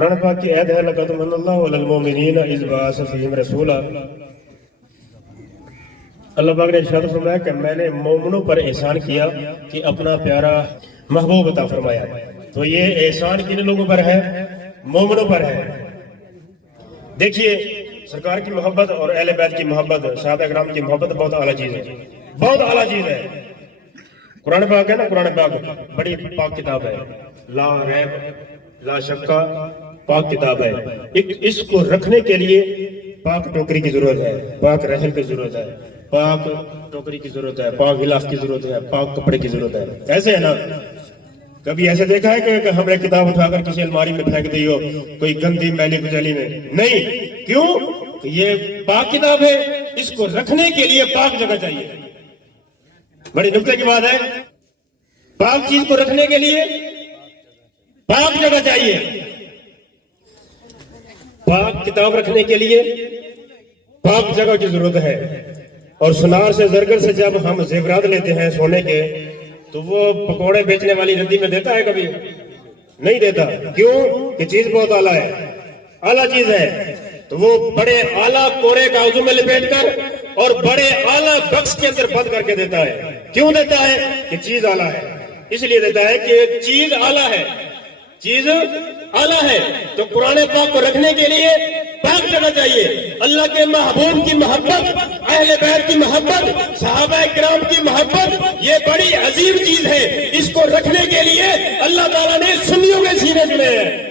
قرآن پاک کی آیت ہے لَقَدْ مَنَّ اللَّهُ عَلَى الْمُؤْمِنِينَ إِذْ بَعَثَ فِيهِمْ رَسُولًا۔ اللہ پاک نے ارشاد فرمایا کہ میں نے مومنوں پر احسان کیا کہ اپنا پیارا محبوب عطا فرمایا۔ تو یہ احسان کن لوگوں پر ہے؟ مومنوں پر ہے۔ دیکھیے سرکار کی محبت اور اہل بیت کی محبت، صحابہ کرام کی محبت بہت اعلیٰ چیز ہے، بہت اعلیٰ چیز ہے۔ قرآن پاک ہے نا، قرآن پاک بڑی پاک کتاب ہے، لا ریب لا شکا پاک کتاب ہے۔ اس کو رکھنے کے لیے پاک ٹوکری کی ضرورت ہے، پاک رحم کی ضرورت ہے، پاک ٹوکری کی ضرورت ہے، پاک غلاف کی ضرورت ہے، پاک کپڑے کی ضرورت ہے۔ ایسے ہے نا؟ کبھی ایسے دیکھا ہے کہ ہم نے کتاب اٹھا کر کسی الماری میں پھینک دی ہو کوئی گندی میلی کچیلی میں؟ نہیں۔ کیوں؟ کہ یہ پاک کتاب ہے، اس کو رکھنے کے لیے پاک جگہ چاہیے۔ بڑی نکتے کی بات ہے، پاک چیز کو رکھنے کے لیے پاک جگہ چاہیے، پاک کتاب رکھنے کے لیے پاک جگہ کی ضرورت ہے۔ اور سنار سے زرگر سے جب ہم زیورات لیتے ہیں سونے کے، تو وہ پکوڑے بیچنے والی ردی میں دیتا ہے؟ کبھی نہیں دیتا۔ کیوں؟ کہ چیز بہت اعلیٰ ہے، اعلیٰ چیز ہے، تو وہ بڑے اعلیٰ کوڑے کاغذوں میں لپیٹ کر اور بڑے اعلیٰ بکس کے اندر بند کر کے دیتا ہے۔ کیوں دیتا ہے؟ کہ چیز اعلیٰ ہے، اس لیے دیتا ہے کہ چیز اعلیٰ ہے، چیز اعلیٰ ہے۔ تو قرآن پاک کو رکھنے کے لیے پاک جگہ چاہیے۔ اللہ کے محبوب کی محبت، اہل بیت کی محبت، صحابہ کرام کی محبت، یہ بڑی عظیم چیز ہے۔ اس کو رکھنے کے لیے اللہ تعالیٰ نے سنیوں کے سینے چنے ہیں،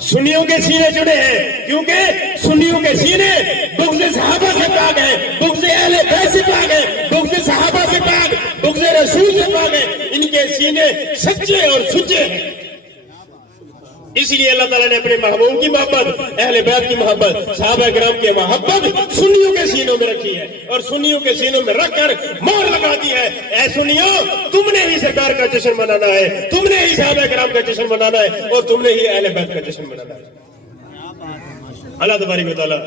سنیوں کے سینے چنے ہیں، کیونکہ سنیوں کے سینے بغض صحابہ سے پاک ہیں، بغض اہل بیت سے پاک ہیں، بغض صحابہ سے پاک، بغض رسول سے پاک ہیں۔ ان کے سینے سچے اور سچے ہیں۔ اس لیے اللہ تعالیٰ نے اپنے محبوب کی محبت، اہل بیت کی محبت، صحابہ کرام کی محبت سنیوں کے سینوں میں رکھی ہے، اور سنیوں کے سینوں میں رکھ کر مہر لگا دی ہے، اے سنیوں تم نے ہی سرکار کا جشن منانا ہے، تم نے ہی صحابہ کرام کا جشن منانا ہے، اور تم نے ہی اہل بیت کا جشن منانا ہے۔ اللہ تبارک و تعالیٰ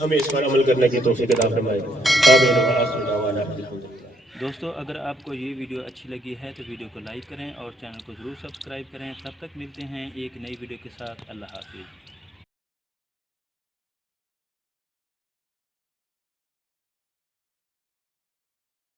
ہمیں اس پر عمل کرنے کی توفیق عطا فرمائے۔ آمین و آخر دعوانا الحمدللہ۔ دوستو اگر آپ کو یہ ویڈیو اچھی لگی ہے تو ویڈیو کو لائک کریں اور چینل کو ضرور سبسکرائب کریں۔ تب تک ملتے ہیں ایک نئی ویڈیو کے ساتھ۔ اللہ حافظ۔